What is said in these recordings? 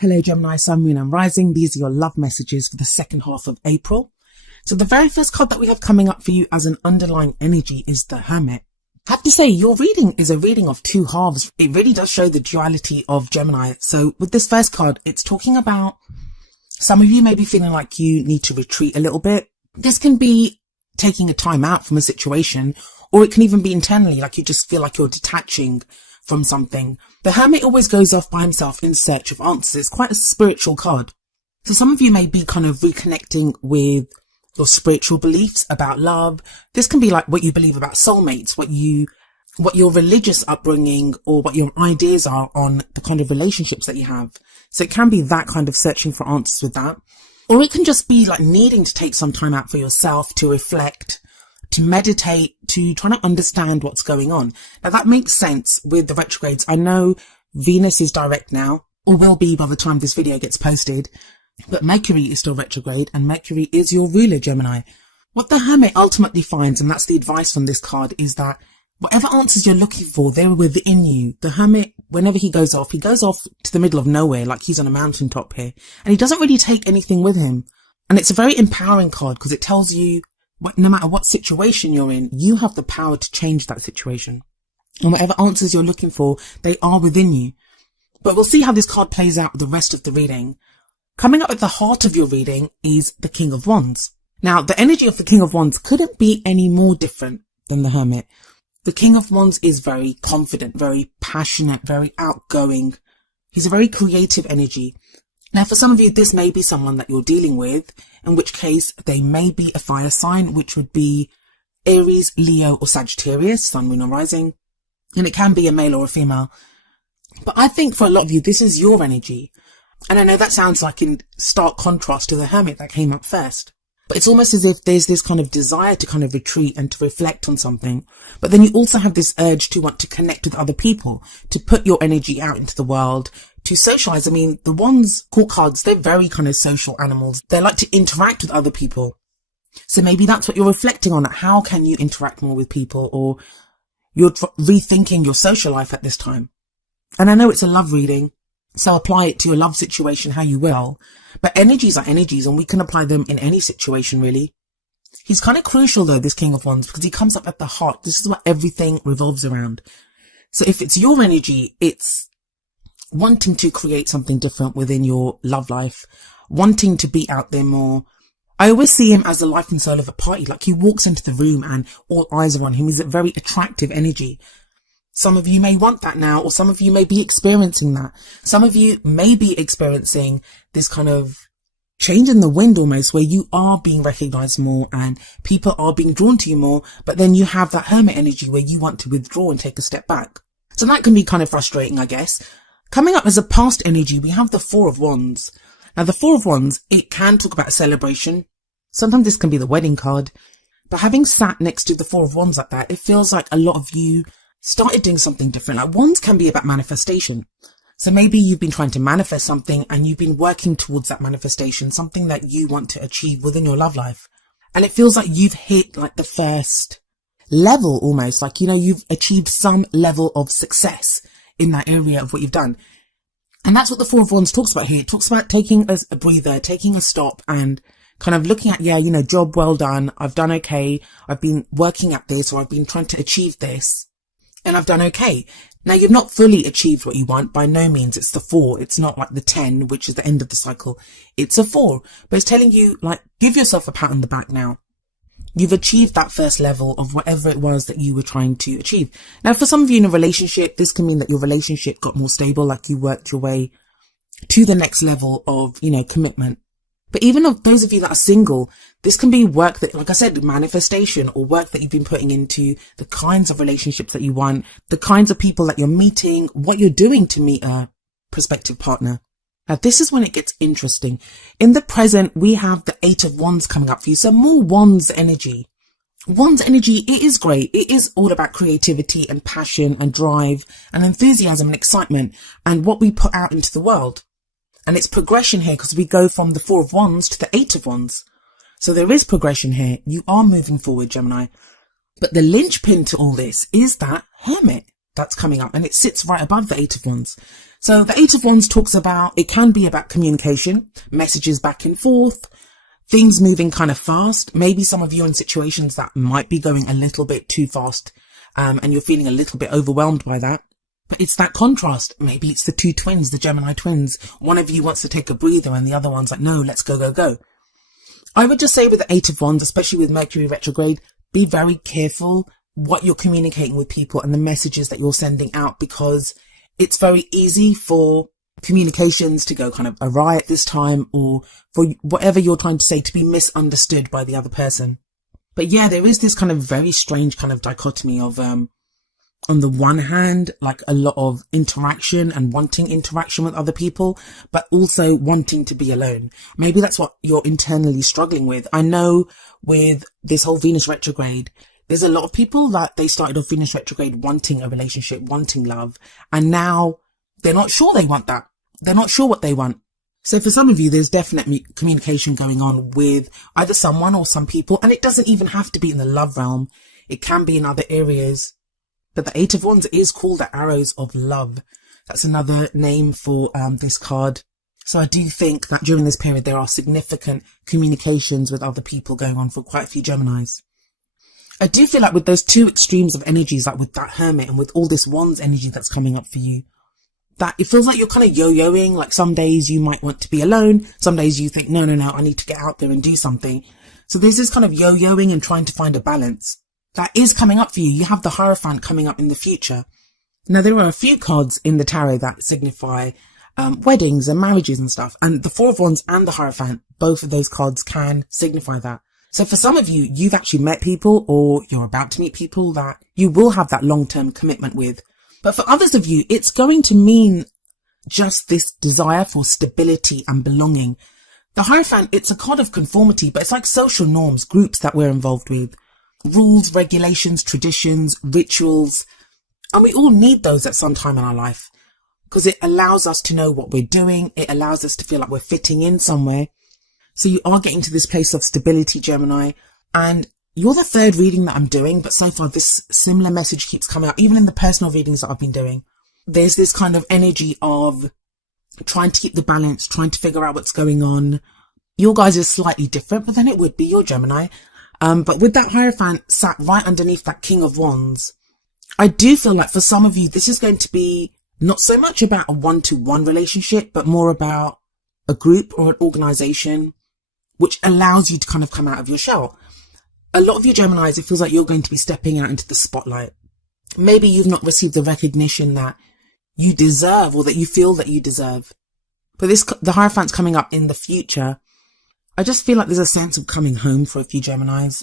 Hello Gemini, Sun, Moon and Rising. These are your love messages for the second half of April. So the very first card that we have coming up for you as an underlying energy is the Hermit. I have to say, your reading is a reading of two halves. It really does show the duality of Gemini. So with this first card, it's talking about some of you may be feeling like you need to retreat a little bit. This can be taking a time out from a situation, or it can even be internally, like you just feel like you're detaching from something. The Hermit always goes off by himself in search of answers. It's quite a spiritual card. So some of you may be kind of reconnecting with your spiritual beliefs about love. This can be like what you believe about soulmates, what your religious upbringing, or what your ideas are on the kind of relationships that you have. So it can be that kind of searching for answers with that. Or it can just be like needing to take some time out for yourself to reflect, to meditate, to try to understand what's going on. Now that makes sense with the retrogrades. I know Venus is direct now, or will be by the time this video gets posted, but Mercury is still retrograde, and Mercury is your ruler, Gemini. What the Hermit ultimately finds, and that's the advice from this card, is that whatever answers you're looking for, they're within you. The Hermit, whenever he goes off to the middle of nowhere, like he's on a mountaintop here, and he doesn't really take anything with him. And it's a very empowering card because it tells you no matter what situation you're in, you have the power to change that situation. And whatever answers you're looking for, they are within you. But we'll see how this card plays out with the rest of the reading. Coming up at the heart of your reading is the King of Wands. Now, the energy of the King of Wands couldn't be any more different than the Hermit. The King of Wands is very confident, very passionate, very outgoing. He's a very creative energy. Now, for some of you, this may be someone that you're dealing with, in which case they may be a fire sign, which would be Aries, Leo, or Sagittarius, Sun, Moon, or Rising. And it can be a male or a female. But I think for a lot of you, this is your energy. And I know that sounds like in stark contrast to the Hermit that came up first. But it's almost as if there's this kind of desire to kind of retreat and to reflect on something. But then you also have this urge to want to connect with other people, to put your energy out into the world, to socialize. I mean, the Wands court cards, they're very kind of social animals. They like to interact with other people. So maybe that's what you're reflecting on. How can you interact more with people? Or you're rethinking your social life at this time. And I know it's a love reading, so apply it to your love situation how you will. But energies are energies, and we can apply them in any situation, really. He's kind of crucial, though, this King of Wands, because he comes up at the heart. This is what everything revolves around. So if it's your energy, it's wanting to create something different within your love life, wanting to be out there more. I always see him as the life and soul of a party. Like he walks into the room and all eyes are on him. He's a very attractive energy. Some of you may want that now, or some of you may be experiencing that. Some of you may be experiencing this kind of change in the wind almost, where you are being recognized more and people are being drawn to you more, but then you have that Hermit energy where you want to withdraw and take a step back. So that can be kind of frustrating, I guess. Coming up as a past energy, we have the Four of Wands. Now the Four of Wands, it can talk about a celebration. Sometimes this can be the wedding card, but having sat next to the Four of Wands like that, it feels like a lot of you started doing something different. Like Wands can be about manifestation. So maybe you've been trying to manifest something and you've been working towards that manifestation, something that you want to achieve within your love life. And it feels like you've hit like the first level almost, like, you know, you've achieved some level of success in that area of what you've done. And that's what the Four of Wands talks about here. It talks about taking a breather, taking a stop and kind of looking at, yeah, you know, job well done. I've done okay. I've been working at this, or I've been trying to achieve this. And I've done okay. Now, you've not fully achieved what you want. By no means. It's the 4. It's not like the 10, which is the end of the cycle. It's a 4. But it's telling you, like, give yourself a pat on the back now. You've achieved that first level of whatever it was that you were trying to achieve. Now, for some of you in a relationship, this can mean that your relationship got more stable, like you worked your way to the next level of, you know, commitment. But even of those of you that are single, this can be work that, like I said, manifestation, or work that you've been putting into the kinds of relationships that you want, the kinds of people that you're meeting, what you're doing to meet a prospective partner. Now, this is when it gets interesting. In the present, we have the 8 of Wands coming up for you. So more Wands energy. Wands energy, it is great. It is all about creativity and passion and drive and enthusiasm and excitement and what we put out into the world. And it's progression here because we go from the 4 of Wands to the 8 of Wands. So there is progression here. You are moving forward, Gemini. But the linchpin to all this is that Hermit that's coming up, and it sits right above the 8 of Wands. So the Eight of Wands talks about, it can be about communication, messages back and forth, things moving kind of fast. Maybe some of you are in situations that might be going a little bit too fast, and you're feeling a little bit overwhelmed by that. But it's that contrast. Maybe it's the two twins, the Gemini twins. One of you wants to take a breather and the other one's like, no, let's go, go, go. I would just say with the Eight of Wands, especially with Mercury retrograde, be very careful what you're communicating with people and the messages that you're sending out, because it's very easy for communications to go kind of awry at this time, or for whatever you're trying to say to be misunderstood by the other person. But yeah, there is this kind of very strange kind of dichotomy of, on the one hand, like a lot of interaction and wanting interaction with other people, but also wanting to be alone. Maybe that's what you're internally struggling with. I know with this whole Venus retrograde, there's a lot of people that they started off Venus retrograde wanting a relationship, wanting love, and now they're not sure they want that. They're not sure what they want. So for some of you, there's definitely communication going on with either someone or some people, and it doesn't even have to be in the love realm. It can be in other areas. But the Eight of Wands is called the Arrows of Love. That's another name for this card. So I do think that during this period, there are significant communications with other people going on for quite a few Geminis. I do feel like with those two extremes of energies, like with that Hermit and with all this Wands energy that's coming up for you, that it feels like you're kind of yo-yoing. Like some days you might want to be alone. Some days you think, no, I need to get out there and do something. So there's this kind of yo-yoing and trying to find a balance. That is coming up for you. You have the Hierophant coming up in the future. Now, there are a few cards in the tarot that signify weddings and marriages and stuff. And the Four of Wands and the Hierophant, both of those cards can signify that. So for some of you, you've actually met people, or you're about to meet people that you will have that long-term commitment with. But for others of you, it's going to mean just this desire for stability and belonging. The Hierophant, it's a card of conformity, but it's like social norms, groups that we're involved with. Rules, regulations, traditions, rituals. And we all need those at some time in our life, because it allows us to know what we're doing. It allows us to feel like we're fitting in somewhere. So you are getting to this place of stability, Gemini. And you're the third reading that I'm doing, but so far this similar message keeps coming out, even in the personal readings that I've been doing. There's this kind of energy of trying to keep the balance, trying to figure out what's going on. Your guys is slightly different, but then it would be your Gemini. But with that Hierophant sat right underneath that King of Wands, I do feel like for some of you, this is going to be not so much about a one-to-one relationship, but more about a group or an organization, which allows you to kind of come out of your shell. A lot of you Geminis, it feels like you're going to be stepping out into the spotlight. Maybe you've not received the recognition that you deserve, or that you feel that you deserve. But the Hierophant's coming up in the future. I just feel like there's a sense of coming home for a few Geminis.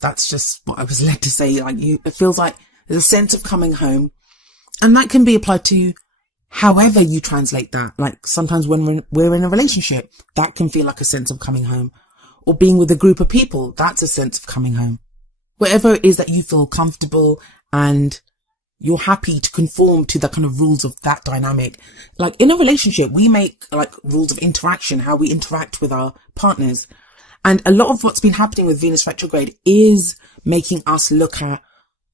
That's just what I was led to say. It feels like there's a sense of coming home, and that can be applied to however you translate that. Like sometimes when we're in a relationship, that can feel like a sense of coming home, or being with a group of people, that's a sense of coming home. Whatever it is that you feel comfortable and you're happy to conform to the kind of rules of that dynamic. Like in a relationship, we make like rules of interaction, how we interact with our partners. And a lot of what's been happening with Venus retrograde is making us look at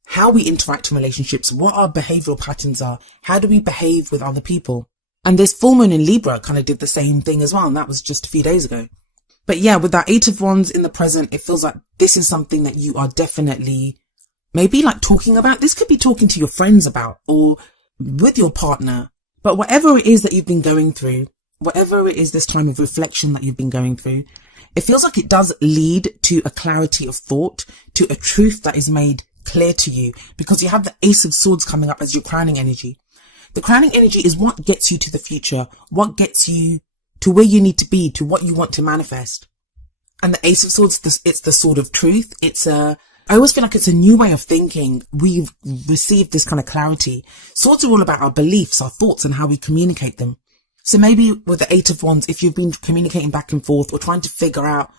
how we interact in relationships, what our behavioral patterns are, how do we behave with other people. And this full moon in Libra kind of did the same thing as well. And that was just a few days ago. But yeah, with that Eight of Wands in the present, it feels like this is something that you are definitely maybe like talking about. This could be talking to your friends about, or with your partner. But whatever it is that you've been going through, whatever it is this time of reflection that you've been going through, it feels like it does lead to a clarity of thought, to a truth that is made clear to you, because you have the Ace of Swords coming up as your crowning energy. The crowning energy is what gets you to the future, what gets you to where you need to be, to what you want to manifest. And the Ace of Swords, it's the sword of truth. I always feel like it's a new way of thinking. We've received this kind of clarity. Swords are all about our beliefs, our thoughts, and how we communicate them. So maybe with the Eight of Wands, if you've been communicating back and forth or trying to figure out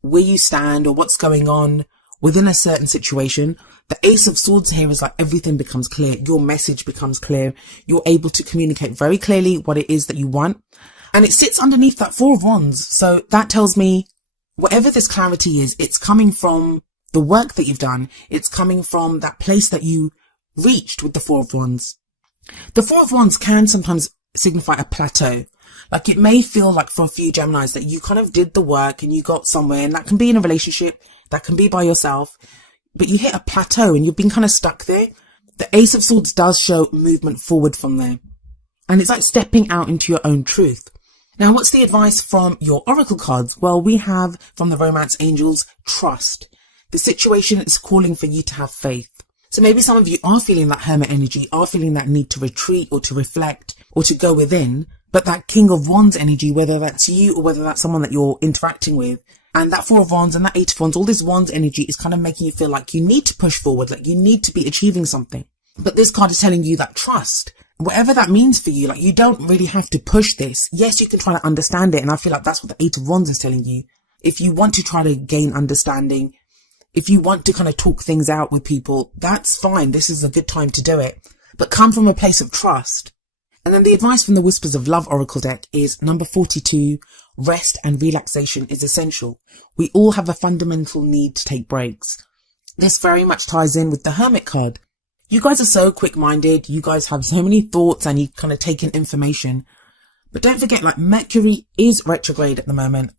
where you stand or what's going on within a certain situation, the Ace of Swords here is like everything becomes clear. Your message becomes clear. You're able to communicate very clearly what it is that you want. And it sits underneath that Four of Wands. So that tells me whatever this clarity is, it's coming from the work that you've done. It's coming from that place that you reached with the Four of Wands. The Four of Wands can sometimes signify a plateau. Like it may feel like for a few Geminis that you kind of did the work and you got somewhere, and that can be in a relationship, that can be by yourself, but you hit a plateau and you've been kind of stuck there. The Ace of Swords does show movement forward from there. And it's like stepping out into your own truth. Now, what's the advice from your oracle cards? Well, we have from the Romance Angels, trust. The situation is calling for you to have faith. So maybe some of you are feeling that hermit energy, are feeling that need to retreat or to reflect or to go within. But that King of Wands energy, whether that's you or whether that's someone that you're interacting with, and that Four of Wands and that Eight of Wands, all this Wands energy is kind of making you feel like you need to push forward, like you need to be achieving something. But this card is telling you that trust, whatever that means for you, like you don't really have to push this. Yes, you can try to understand it. And I feel like that's what the Eight of Wands is telling you. If you want to try to gain understanding, if you want to kind of talk things out with people, that's fine. This is a good time to do it. But come from a place of trust. And then the advice from the Whispers of Love Oracle deck is number 42, rest and relaxation is essential. We all have a fundamental need to take breaks. This very much ties in with the Hermit card. You guys are so quick-minded. You guys have so many thoughts and you kind of take in information. But don't forget, like Mercury is retrograde at the moment.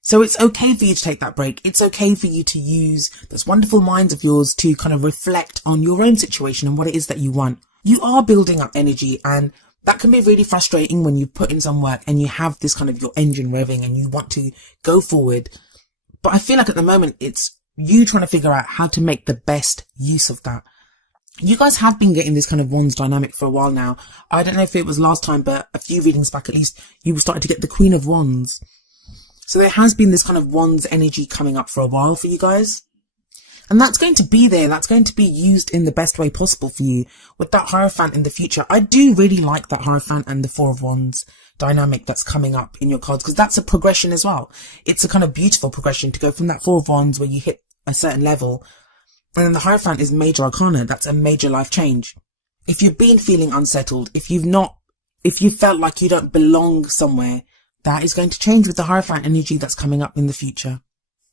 So it's okay for you to take that break. It's okay for you to use those wonderful minds of yours to kind of reflect on your own situation and what it is that you want. You are building up energy, and that can be really frustrating when you put in some work and you have this kind of your engine revving and you want to go forward. But I feel like at the moment, it's you trying to figure out how to make the best use of that. You guys have been getting this kind of Wands dynamic for a while now. I don't know if it was last time, but a few readings back at least, you started to get the Queen of Wands. So there has been this kind of Wands energy coming up for a while for you guys. And that's going to be there. That's going to be used in the best way possible for you with that Hierophant in the future. I do really like that Hierophant and the Four of Wands dynamic that's coming up in your cards, because that's a progression as well. It's a kind of beautiful progression to go from that Four of Wands where you hit a certain level. And then the Hierophant is major arcana. That's a major life change. If you've been feeling unsettled, if you felt like you don't belong somewhere, that is going to change with the Hierophant energy that's coming up in the future.